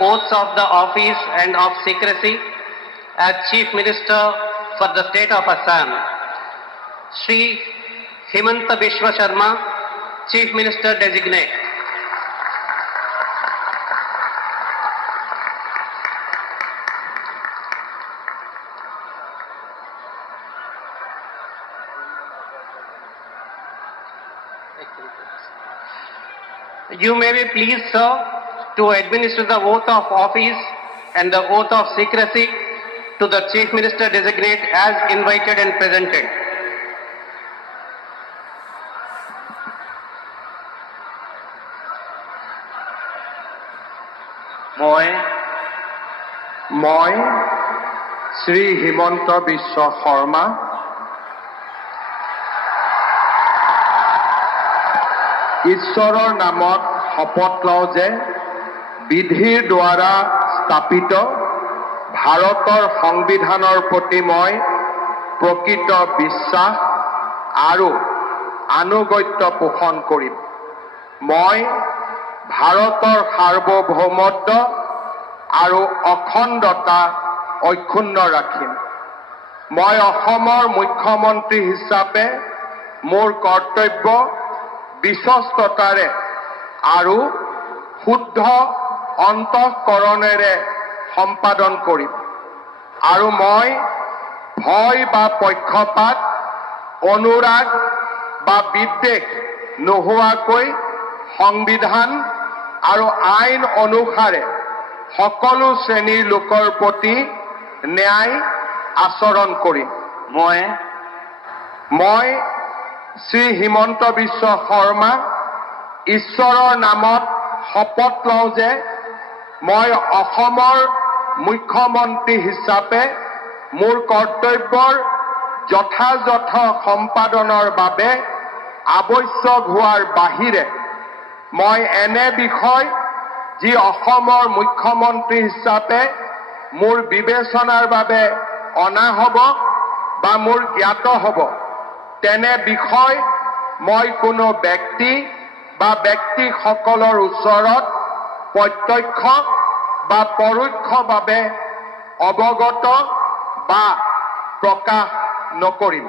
oaths of the office and of secrecy as Chief Minister for the State of Assam. Shri Himanta Biswa Sharma, Chief Minister Designate. You may be pleased, sir, to administer the oath of office and the oath of secrecy to the Chief Minister Designate as invited and presented. মই শ্ৰী হিমন্ত বিশ্ব শৰ্মা ঈশ্বৰৰ নামত শপত লওঁ যে বিধিৰ দ্বাৰা স্থাপিত ভাৰতৰ সংবিধানৰ প্ৰতি মই প্ৰকৃত বিশ্বাস আৰু আনুগত্য পোষণ কৰিম। মই ভাৰতৰ সাৰ্বভৌমত্ব আৰু অখণ্ডতা অক্ষুণ্ণ ৰাখিম। মই অসমৰ মুখ্যমন্ত্ৰী হিচাপে মোৰ কৰ্তব্য বিশ্বস্ততাৰে আৰু শুদ্ধ অন্তঃকৰণেৰে সম্পাদন কৰিম আৰু মই ভয় বা পক্ষপাত অনুৰাগ বা বিদ্বেষ নোহোৱাকৈ সংবিধান আৰু আইন অনুসাৰে সকলো শ্ৰেণীৰ লোকৰ প্ৰতি ন্যায় আচৰণ কৰিম। মই শ্ৰী হিমন্ত বিশ্ব শৰ্মা ঈশ্বৰৰ নামত শপত লওঁ যে মই অসমৰ মুখ্যমন্ত্ৰী হিচাপে মোৰ কৰ্তব্যৰ যথাযথ সম্পাদনৰ বাবে আৱশ্যক হোৱাৰ বাহিৰে মই এনে বিষয় যি অসমৰ মুখ্যমন্ত্ৰী হিচাপে মোৰ বিবেচনাৰ বাবে অনা হ'ব বা মোৰ জ্ঞাত হ'ব তেনে বিষয় মই কোনো ব্যক্তি বা ব্যক্তিসকলৰ ওচৰত প্ৰত্যক্ষ বা পৰোক্ষভাৱে অৱগত বা প্ৰকাশ নকৰিম।